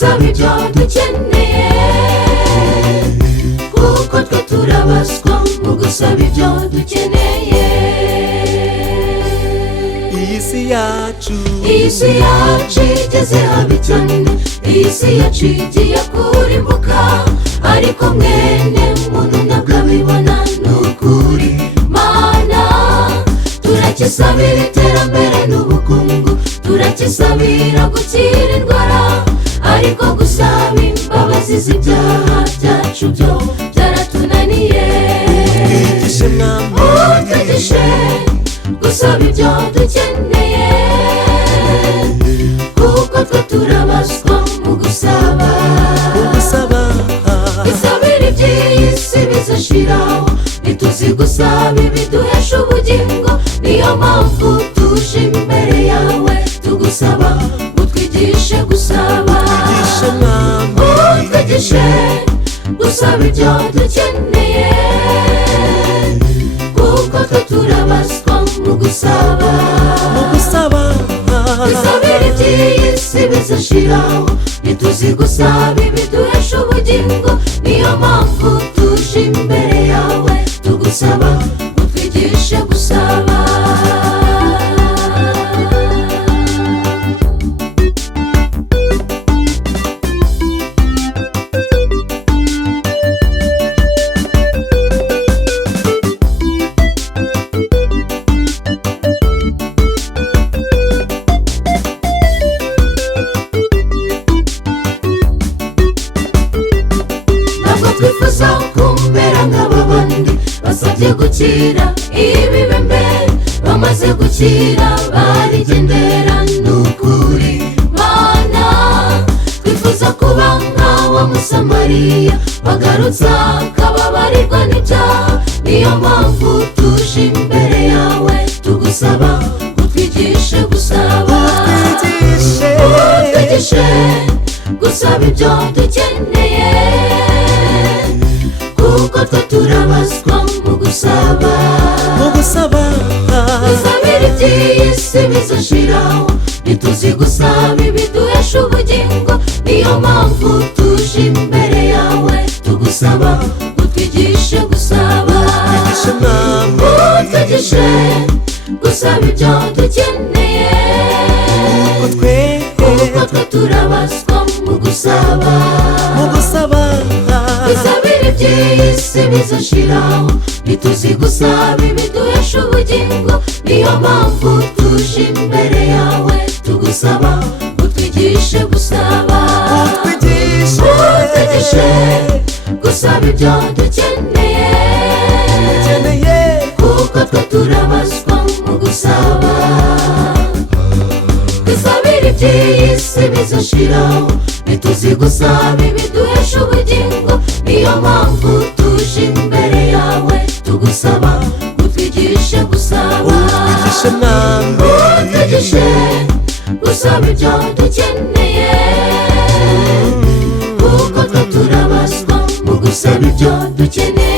gusaba ibyo dukeneye, kuko twe turabaswa mu gusaba ibyo dukeneye. Iyi si yacu igeze habi cyane, iyi si yacu igiye kurimbuka, ariko mwene muntu ntakabibona. Ni ukuri Mana, turakisabira iterambere n'ubukungu, turakisabira gukira indwara, ariko gusaba imbabazi z'ibyaha byacu byo byaratunaniye. Utwigishe gusaba ibyo dukeneye, kuko twe turabaswa mu gusaba. Isabira iby'iyi si bizashiraho, ntituzi gusaba ibiduhesha ubugingo. Niyo mpamvu tuje imbere yawe tugusaba, utwigishe gusaba. Utwigishe gusaba ibyo dukeneye, kuko twe turabaswa mu gusaba. Isabira iby'iyi si bizashiraho, ntituzi gusaba ibiduhesha ubugingo. Niyo mpamvu tuje imbere yawe tugusaba, utwigishe gusaba. Twifuza kumera nk'ababandi basabye gukira ibibembe, bamaze gukira barigendera. Ni ukuri Mana, twifuza kuba nk'awa Musamariya wagarutse akababarirwa n'ibyaha. Niyo mpamvu tuje imbere yawe tugusaba, utwigishe gusaba. Utwigishe gusaba ibyo dukeneye, kuko twe turabaswa mu gusaba. Isabira iby'iyi si bizashiraho, ntituzi gusaba ibiduhesha ubugingo. Niyo mpamvu tuje imbere yawe tugusaba, utwigishe gusaba. Utwigishe gusaba ibyo dukeneye, kuko twe turabaswa mu gusaba. Isabira iby'iyi si bizashiraho, ntituzi gusaba ibiduhesha ubugingo. Niyo mpamvu tuje imbere yawe tugusaba, utwigishe gusaba. Utwigishe gusaba ibyo dukeneye, kuko twe turabaswa mu gusaba. Isabira iby'iyi si bizashiraho, ntituzi gusaba ibiduhesha ubugingo. Niyo mpamvu tuje imbere yawe tugusaba, utwigishe gusaba. Utwigishe gusaba ibyo dukeneye, kuko twe turabaswa mu gusaba ibyo dukeneye.